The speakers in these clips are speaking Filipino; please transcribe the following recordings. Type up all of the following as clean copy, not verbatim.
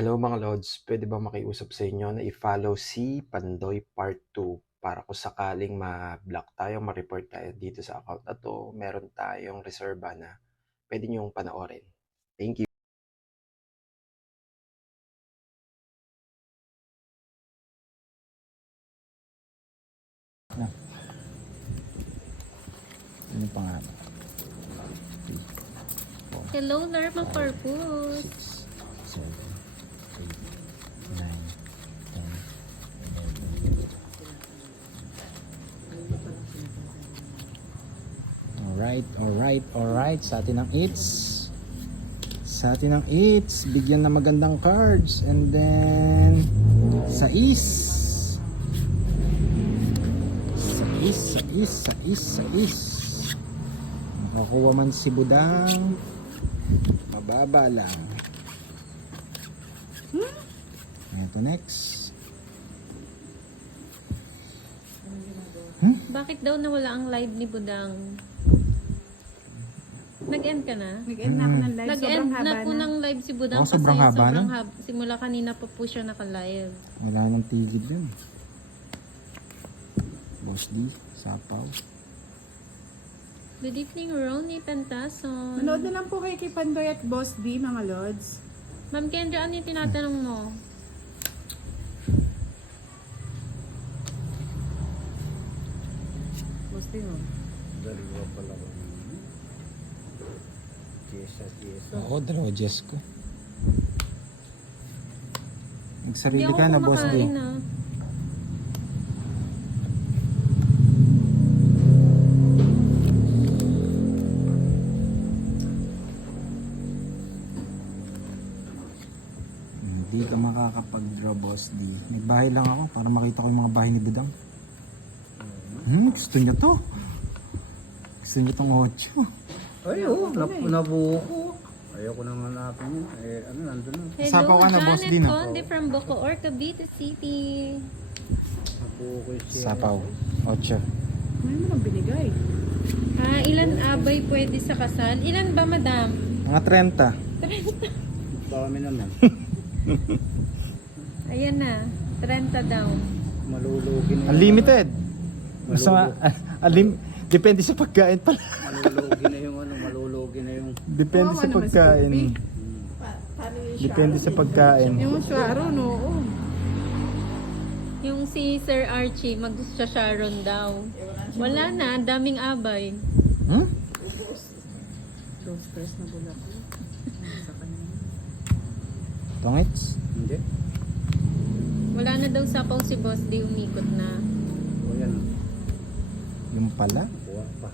Hello mga Lods, pwede ba makiusap sa inyo na i-follow si Pandoy Part 2 para kung sakaling ma-block tayo, ma-report tayo dito sa account na to, meron tayong reserva na pwede niyong panoorin. Thank you. Ano pa nga? Hello, Norma Purpose. 6, 7, 8, 9, 10, 11. Alright. Sa atin ang eats. Bigyan ng magandang cards. And then, sais. Nakakuha man si Budang. Mababa lang. Ito next. Bakit daw nawala ang live ni Budang? Nag-end ka na? Nag-end na ako ng live. Nag-end Sobrang na haba po na. ng live si Budang Oh, sobrang haba na? simula kanina pa po siya naka-live. Wala nang tigil dun. Boss D, Sapaw. Good evening, Ronnie Pentason. Manood na lang po kay Pandoy at Boss D, mga Lods. Ma'am Kendra, ano yung tinatanong mo? Boss D, oh. Oo, dalawa Jess ko. Hindi Nagsarili ako ka na, Boss D. kumakain, ah. Hindi ka makakapag-draw, Boss D. Nagbahay lang ako para makita ko yung mga bahay ni Budang. Gusto niya to. Gusto niya tong 8. Ay, oo, nabuo ko. Ayoko nang hanapin yun. Nandun na. Hello, Sapaw ka na, Boss Janet Dina. Conde from Bacoor, Cavite City. Nabuo ko yung siya. Sapaw. 8. Ano mo nang binigay? Ilan abay pwede sa kasal? Ilan ba, madam? Mga 30. Dami naman. Ayan na, 30 daw. Malulugi na yun. Unlimited. Gusto nga, depende sa pagkain pala. Malulugi na yung malulugi na yung... Depende sa Kawawa naman si pagkain. Kobe. Depende sa pagkain. Yung Sharon, oo. Yung si Sir Archie, mag-Sharon daw. Wala na, ang daming abay. Those first na bulak. Sa kanya. Tongits? Hindi. Wala na daw sapaw si Boss D, umikot na. O yan. Yung pala. Buwa pa.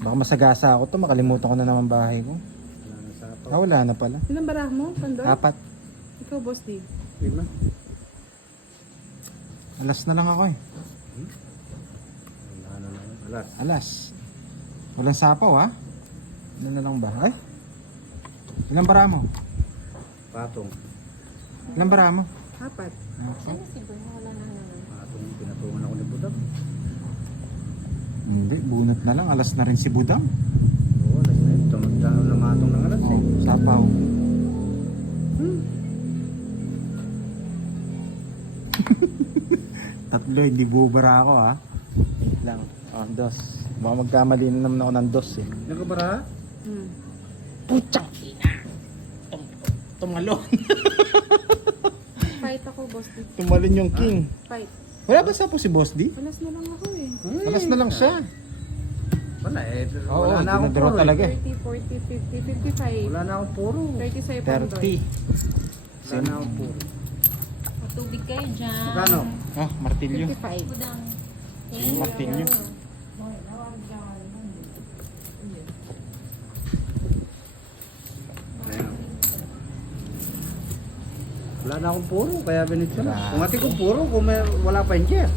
Baka masagasa ako to, makalimutan ko na naman bahay ko. Wala na sapaw. Wala na pala. Ilang barah mo, Pandoy? 4. Ikaw, Boss D. Lima. Alas na lang ako eh. Wala na naman. Alas. Alas. Walang sapaw ha? Ano na lang ba? Ay? Ilang bara mo? Patong. Ilang bara mo? 4. Okay. Ano si Boy? Wala na naman. Patong. Pinatungan ako ni Budak. Hindi, bunot na lang. Alas na rin si Budang. Oo, alas na yun. Tumagtanong na matong ng alas Oh, eh. sapaw. Tatlo, hindi bubara ako ha. Wait lang. Oh, dos. Baka magkamali na naman ako ng dos eh. Nagkabara? Putsang ina! Tumalon. Fight ako, Boss D. Tumalon yung king. Fight. Wala ba sa po si Boss D? Alas na lang ako eh. Alas na lang siya. Wala eh. Oo, Wala na akong dinadraw puro talaga eh. 30, 40, 50, 55. Wala na akong puro. 30 sa'yo, Pandoy. 30. Wala na akong puro. Matubig kayo dyan. Magkano? Ah, martilyo. 55. Budang. Yung martilyo. Ayan. Wala na akong puro, kaya binitsa na. Wala. Kung ati ko puro, kung wala pa yung chair,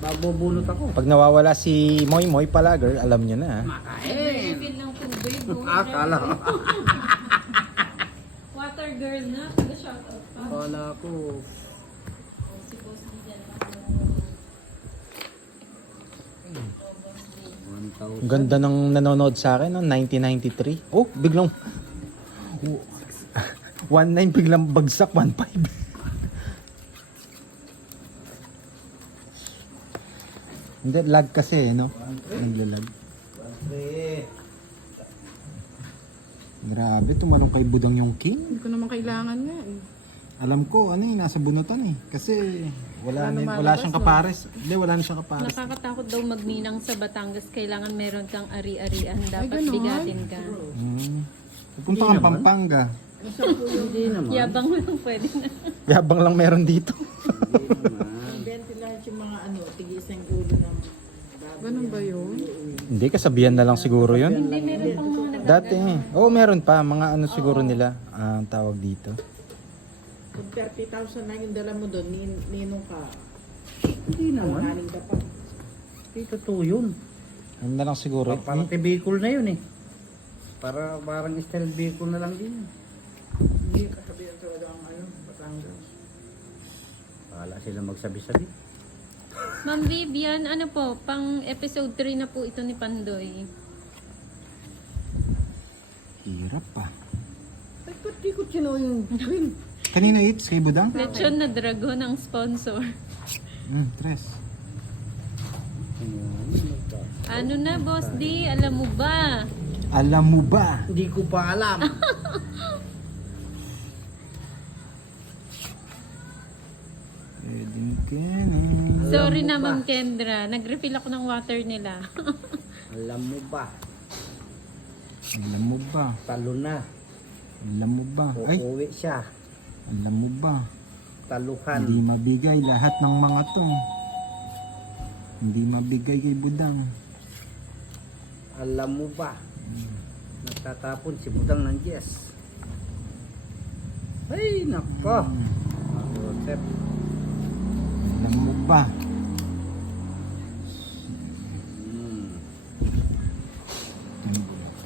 babubunot ako. Pag nawawala si Moy Moy pala, girl, alam niyo na ha. Makain! Refill ng tubig. oh. Akala ko. Water girl na. Taga-shoutout pa. Akala ko. Si Boss D dyan. 1,000. Ang ganda ng nanonood sa akin, no? 1993. Oh, biglang... 1.9 biglang bagsak 1.5. Hindi, lag kasi no? Naglalag. Grabe, tumalong kay Budang yung king. Hindi ko naman kailangan nga eh. Alam ko, ano eh, nasa bunutan eh. Kasi wala lumalabas, siyang no? kapares. Hindi, wala na siyang kapares. Nakakatakot daw magninang sa Batangas. Kailangan meron kang ari-arian. Dapat ganon? bigatin ka. Pupunta kang Pampanga. Hindi naman. Yabang lang pwede na. Yabang lang meron dito. Bente lahat yung mga ano, tig-isang ulo ng Ganun ba yun? Hindi, kasabihan na lang siguro yun. Hindi, meron pang mga Dati oo, meron pa. Mga ano siguro nila ang tawag dito. kung 30,000 na yung dala mo doon, ninong ka. Hindi naman. Aling dapat. Hindi totoo yun. Ano na lang siguro. Parang vehicle na yun eh. Parang style vehicle na lang din. Hindi kasabihan talaga ang ano, Batangas. Wala sila magsabi-sabi. Ma'am Vivian, ano po, pang episode 3 na po ito ni Pandoy. Hirap pa. Ay, ba't di ko chino yung green? Kanina eats kay Budang? Lechon na dragon ang sponsor. Tres. Ano na, Boss D? Alam mo ba? Alam mo ba? Hindi ko pa alam. Edin Kenny. Sorry mo na, ba? Ma'am Kendra. Nag-refill ako ng water nila. Alam mo ba? Alam mo ba? Talo na. Alam mo ba? Ay, Uuwi siya. alam mo ba? Taluhan. Hindi mabigay lahat ng mga to. Hindi mabigay kay Budang. Alam mo ba? Nagtatapon si Budang ng yes. Ay, nako. Joseph. Alam mo ba?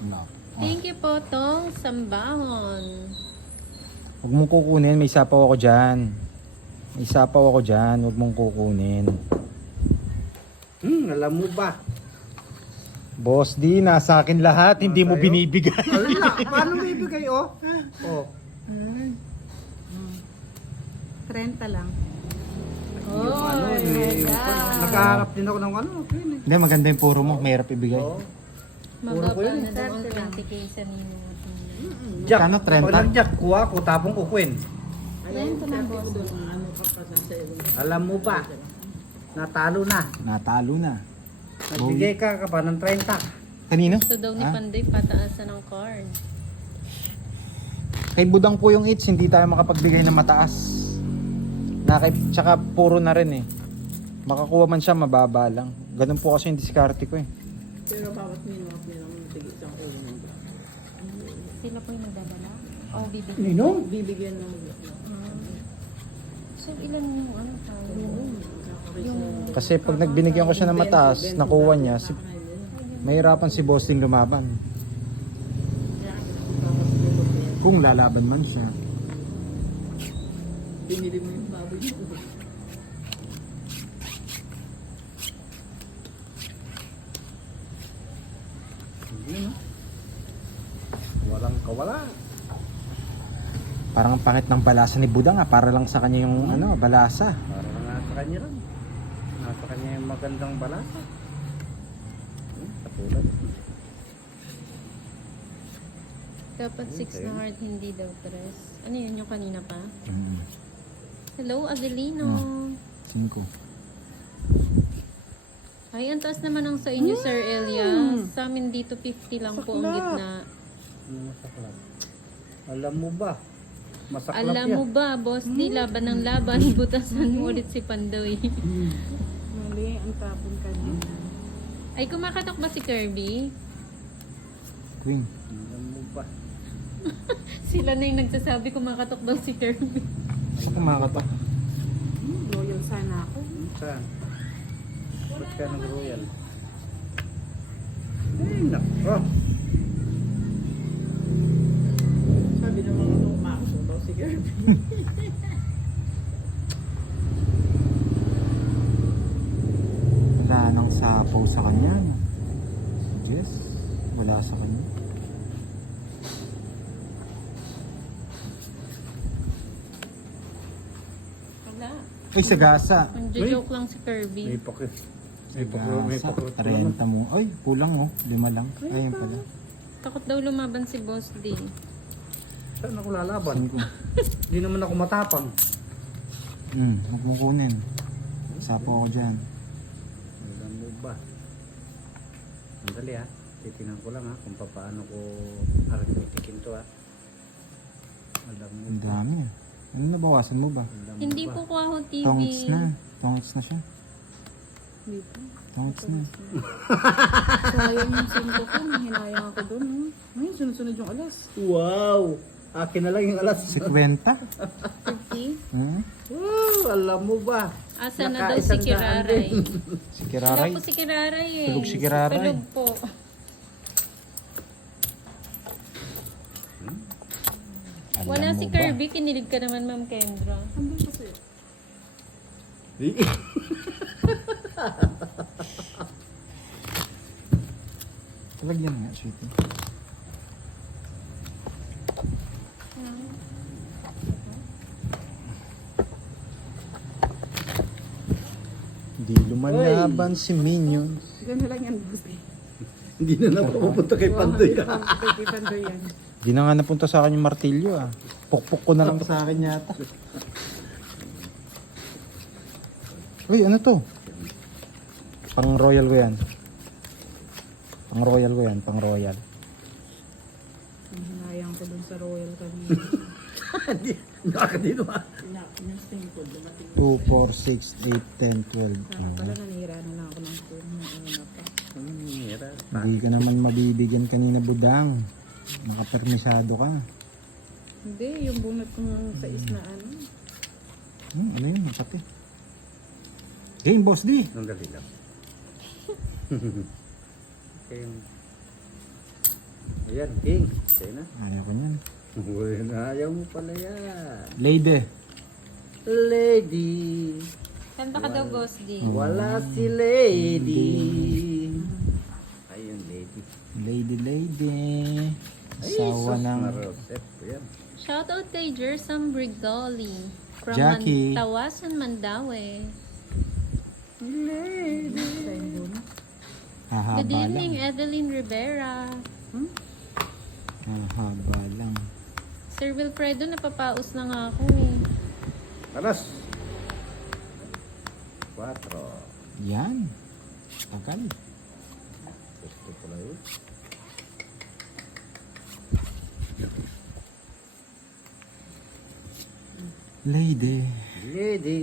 Wala. Thank you po, Tong Sambahon. Huwag mong kukunin, may sapaw ako dyan. May sapaw ako dyan, huwag mong kukunin. Alam mo ba? Boss D, nasa akin lahat, hindi mo Sa'yo? binibigay. Wala. Paano mo ibigay, oh? Oh. 30 lang. Yung ano, nakaharap din ako ng ano. Yun eh. Hindi, maganda yung puro mo, mahirap ibigay. Oh. Mababa ko yun na daw ang 20k sa Nino. Jack. Kano, 30? Pag nag-jack, kuha ko, tapong kukuin. Ayan, sabi ko doon, ano ka pa sa sa'yo. Alam mo ba? Natalo na. Natalo na. Nagbigay ka pa ng 30. Kanino? Ito daw ni Ah? Pandoy, pataasan ng card. Kay Budang po yung eats, hindi tayo makapagbigay ng mataas. Tsaka puro na rin eh. Makakuha man siya, mababa lang. Ganun po kasi yung diskarte ko eh. Pero bawat ninong at ninong tig-isang ulo ng Sila po yung nagdadala? O bibigyan? Ninong? bibigyan ng So ilan yung ano tayo? Yung Kasi pag nagbinigyan ko siya ng mataas, nakuha niya, mahirapan si Bossing lumaban. Kung lalaban man siya. binili mo yung baboy mo. Hindi, no? Walang kawala. Parang ang pangit ng balasa ni Budang ah. Para lang sa kanya yung ano, balasa. Para lang nasa kanya rin. Nasa kanya yung magandang balasa. Katulad. dapat 6 na heart, hindi daw 3. Ano yun yung kanina pa? Mm. Hello, Adelino. 5. Ay, ang taas naman ang sa inyo, Sir Elias. Sa amin dito 50 lang po ang gitna. Masaklap. Alam mo ba? Masaklap Alam mo ba, boss, di laban ng laban, butasan mo ulit si Pandoy. Mali, ang tapon ka din. Ay, kumakatok ba si Kirby? Queen. Alam mo ba? Sila na yung nagsasabi kumakatok daw si Kirby. Sa kumakatok. Loyal sana ako. Saan? Ba't ka nag-royal? Ay, nako. Sabi ng mga nung umakso daw si Kirby. Wala nang sapaw sa kanya. Yes. Wala sa kanya. Ay, sagasa. Ang joke lang si Kirby. May pakit. May Sagasa. pakit. 30 mo. Ay, kulang oh. 5 lang. Ayun pala. Takot daw lumaban si Boss D. Saan ako lalaban? Saan ko? Hindi naman ako matapang. Huwag mong kunin. Sapo ako dyan. Alam mo ba? Sandali ha. Titingnan ko lang ha kung paano ko arithmetikin to ha. Alam mo Ang ba? dami ah. Ano nabawasan mo ba? Alam mo Hindi ba? po Kwaho TV. Tongs na. Tongs na siya. Dito. Tongs na. Sayang yung 5 ko. Hinayang ako doon. Ngayon, sunod-sunod yung alas. Wow! Akin na lang yung alas. 50? 50. Hmm? Wow! Alam mo ba? Asa na daw si Nakaisang daan Kiraray. din. Si Wala Kiraray. po si Kiraray eh. Tulog si Kiraray. Tulog po. Alam Wala mo si ba? Kirby. Kinilig ka naman, Ma'am Kendra. Andun kasi. Talagyan nga, sweetie. Di lumalaban si Minion. Gano'n lang yan, boss. Hindi na napupunta kay Pandoy. Kay Pandoy yan. Di na nga napunta sa akin yung martilyo ah. Pukpuk ko na lang sa akin yata. Uy, ano to? Pang royal ko yan. Pang royal ko yan, pang royal. Hinayang ko doon sa Royal kanina. Nakakadino ha. 2, 4, 6, 8, 10, 12. Sana pala nanira na lang ako ng phone. Ano na pa. Hindi ka naman mabibigyan kanina budang. Nakapermisado ka. Hindi, yung bunot kong sa na ano. Ano yun? Makati. Game boss di. Sandali lang. Okay. Ayan, King. Sa'yo na. Ayaw ko niyan. Uy, ayaw mo pala yan. Lady. Lady. Kanta ka daw, Boss D. Wala si Lady. Ayun, Lady. Lady. Asawa sus, ng... Marosep. Ayan. Shoutout kay Jersam Brigoli. From Jackie. Tawasan, Mandaue. Sa yung bunot. Hahaba Good evening, lang. Edeline Rivera. Hahaba lang. Sir Wilfredo, napapaus na nga ako eh. Alas. 4. Yan. Tagal. Gusto ko lang yun. Lady. Lady.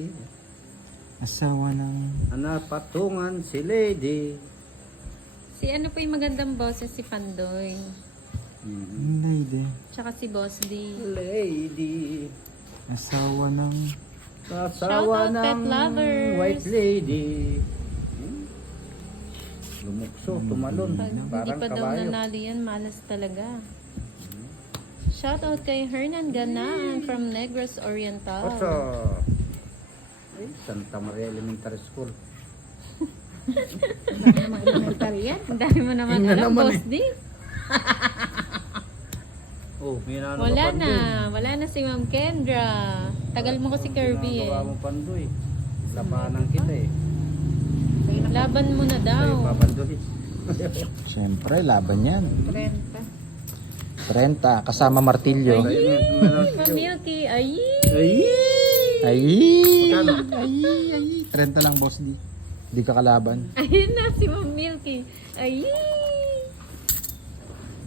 Asawa ng... Anapatungan si Lady. Si ano po yung magandang boses, si Pandoy. Lady. Tsaka si Boss D. Lady. Asawa ng... Kasawa Shoutout, pet ng lovers. White Lady. Lumukso, tumalon. Pag hindi Parang pa daw kabayo. nanalo yan, malas talaga. Shoutout kay Hernan Ganan from Negros Oriental. What's up? Ay, Santa Maria Elementary School. Dami namang elementary yan. Ang dami mo naman Yun na alam, naman Boss D. Oh, may naano Wala ka, na. Pandoy. Wala na si Ma'am Kendra. Tagal mo kasi Kirby eh. Ginagawa mo, Pandoy. Labanan kita eh. Laban mo na Sa'yo, daw. Papandoy. Siyempre, laban yan. 30. 30, kasama martilyo. Ma'am Milky, ay! Ay! Ay! Ay! 30 lang, boss. Di ka kalaban. Ayun na si Ma'am Milky. Ay!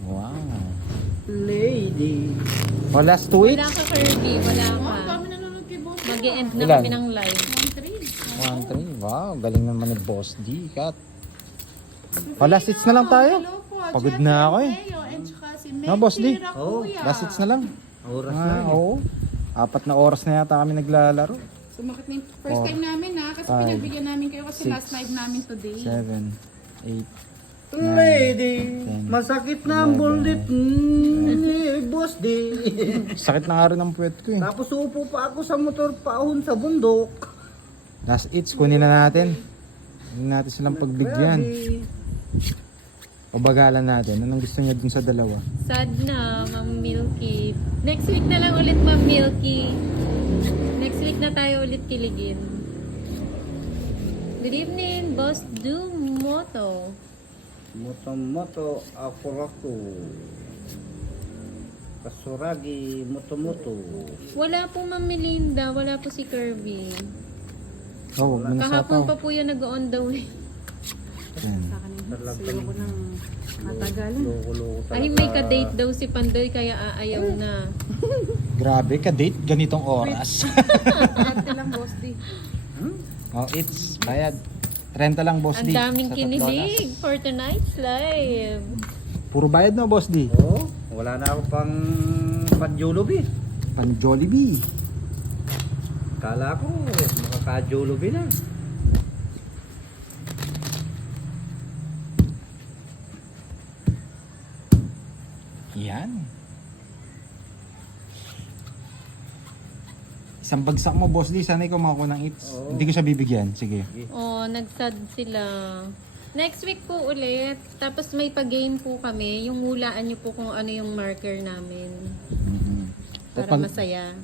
Wow. Lady. O, last 2 weeks? Wala ka Kirby, wala ka. Dami nanonood kay boss. Mag-e-end na Ilan? kami ng live. 1, 3. Wow, galing naman ni Boss D. Kat. O, last hits na lang tayo. Hello po. Pagod Jeff na ako eh. Romeo, and saka si No, Boss D. Mechira, Oh, kuya. Last hits na lang. Oras na rin. Oo. 4 na oras na yata kami naglalaro. Sumakit na yung first time namin ha. Kasi Five, pinagbigyan namin kayo kasi 6, last live namin today. 7, 8. Lady, 10, masakit na ang 11, bullet ni Boss D. Sakit na nga rin ang puwet ko eh. Tapos upo pa ako sa motor paahon sa bundok. Last hits, kunin na natin. Hindi natin silang pagbigyan. Grabe. Pabagalan natin. Anong gusto niya dun sa dalawa? Sad na, Ma'am Milky. Next week na lang ulit, Ma'am Milky. Next week na tayo ulit kiligin. Good evening, Boss Dumoto. Moto-moto Akuraku. Kasuragi Moto-moto. Wala po Ma'am Melinda, wala po si Kirby. Oh, wag mo na Kahapon sapaw. pa po yan nag-on the way. Yan. Sa akin suyo ko ng matagalan. Loko-loko talaga. Ay, may ka-date daw si Pandoy kaya aayaw na. Grabe, ka-date ganitong oras. Ate lang, boss D. Oh, it's bayad. 30 lang, Boss Ang D. daming sa kinilig $3. for tonight's live. Puro bayad na, Boss D. Oo, wala na ako pang Jollibee. Pan Jollibee. Kala ko makaka-Jollibee na. Yan. Isang bagsak mo, Boss D. Sana ikaw makakuha ng eats. Oo. Hindi ko siya bibigyan. Sige. Oh, nagsad sila. Next week po ulit. Tapos may pa-game po kami. Yung hulaan nyo po kung ano yung marker namin. Mhm. Para Pag- masaya.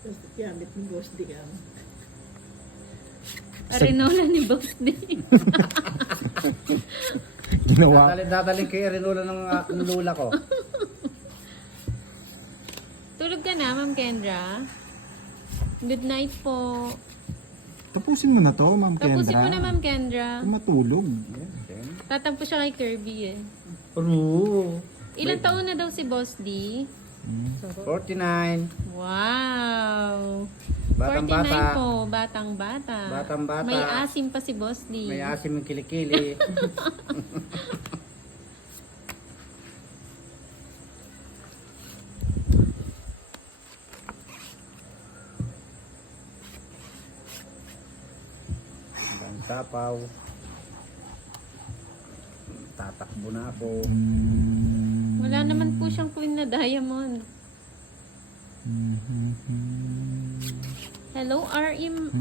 Tapos yamit ni Boss D ang. Arenola ni Boss D. Ginawa. Dadaling kay Arenola ng lula ko. Tulog ka na, Ma'am Kendra. Good night po. Tapusin mo na to, Ma'am Kendra. Tapusin mo na, Ma'am Kendra. Matulog. Tatampo siya kay Kirby eh. Pero, Ilang taon na daw si Boss D? 49. Wow! Batang 49 bata. po, batang bata. Batang bata. May asim pa si Boss D. May asim yung kilikili. Ang sapaw. Tatakbo na ako. Wala naman po siyang queen na diamond. Hello, RM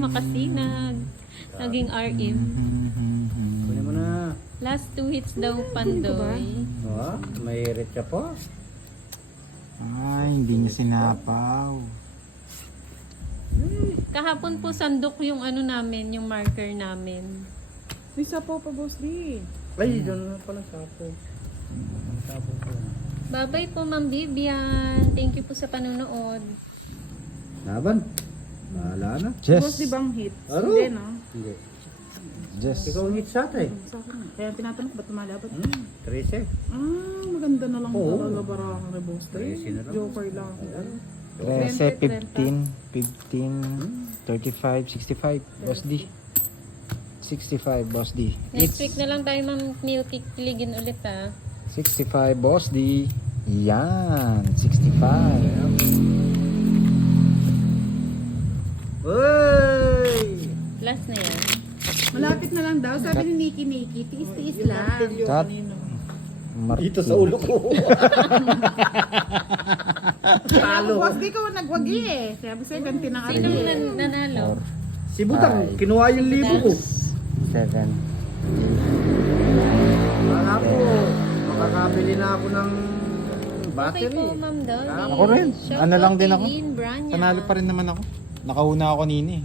Makasinag. Naging RM. Kunin mo na. Last 2 hits daw, Pandoy. Oh, may hirit ka po. Ay, hindi niya sinapaw. Kahapon po sandok yung ano namin, yung marker namin. May sapaw pa, boss D. Ay, doon na pala sapo. Ang sapo ko. Bye-bye po, Ma'am Vivian. Thank you po sa panunood. Laban. Bahala na. Boss D Jess. bang hit? Aro. Hindi, no? Hindi. Jess. Ikaw ang hit sa atin. Sa akin. Kaya tinatanong ko ba't lumalaban? 13. Maganda na lang Oo. talaga baraka kay boss D. Crazy na lang. Joker lang. 13, 15, 35, 65. Boss D. 65, Boss D. Next week na lang tayo, Ma'am Neil, kikiligin ulit ah. 65, Boss D. Yan, 65. Uy! Last na yan. Malapit na lang daw. Sabi ni Nikki, tiis-tiis lang. Cut. Dito sa ulo ko. Talo. Boss D, ikaw nagwagi eh. Sabi sa'yo, ganti na Sino kami. nanalo? Si Butang, kinuha yung libo ko. 7. Kala ko, makakabili na ako ng Okay battery. po, Ma'am Dolly. Ako rin. Shout Ano out lang din kay ako. Lynn Branya. Panalo pa rin naman ako. Nakauna ako nini.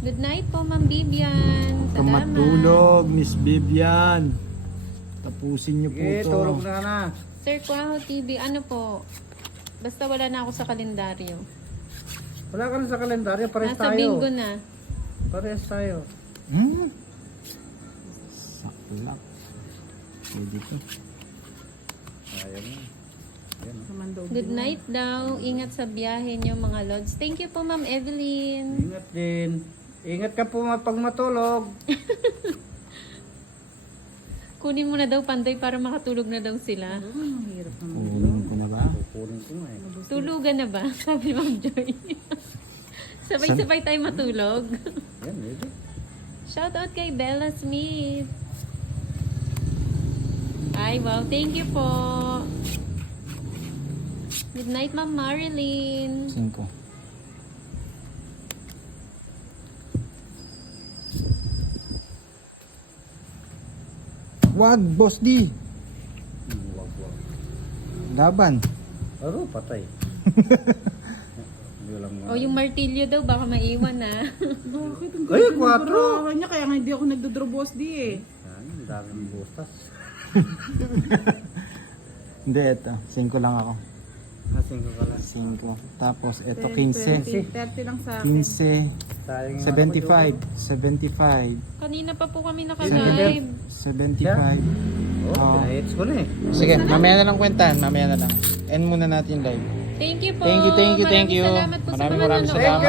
Good night po, Ma'am Vivian. Kung Salamat. matulog, Miss Vivian. Tapusin niyo po Sige, to. tulog na na. Sir Kwaho TV, ano po? Basta wala na ako sa kalendaryo. Wala ka na sa kalendaryo, pares Nasa tayo. bingo na. Pares tayo. Saklap. Pwede to. Ayan na. Good night daw. Ingat sa biyahe niyo, mga lods. Thank you po, Ma'am Evelyn. Ingat din. Ingat ka po pag matulog. Kunin mo na daw, Pandoy, para makatulog na daw sila. Kunin ko na ba? Kukunin ko nga eh. Tulugan na ba? Sabi ni Ma'am Joy. Sabay-sabay tayo matulog. Yan, maybe. Shout out kay Bella Smith. Ay, wow. Thank you po. Good night, Ma'am Marilyn. 5. Wag, Boss D. Wag, wag. Laban. Aro, patay. Hindi lang. O yung martilyo daw, baka maiwan na. Bakit? Ang Ay, ganda ng 4. barahan niya. Kaya nga hindi ako nagdodraw boss di eh. Yan, ang daming butas. Hindi, ito. 5 lang ako. Nasing ko ka lang. 5. Tapos, ito 10, 15. 30 lang sa akin. 15. Sayang yung 75. 75. Kanina pa po kami naka-live. 75. Oh, Oo. pinahits ko na eh. Sige, mamaya na lang kwentan. Mamaya na lang. End muna natin live. Thank you po. Thank you. Maraming salamat po sa mga Maraming nanonood. salamat.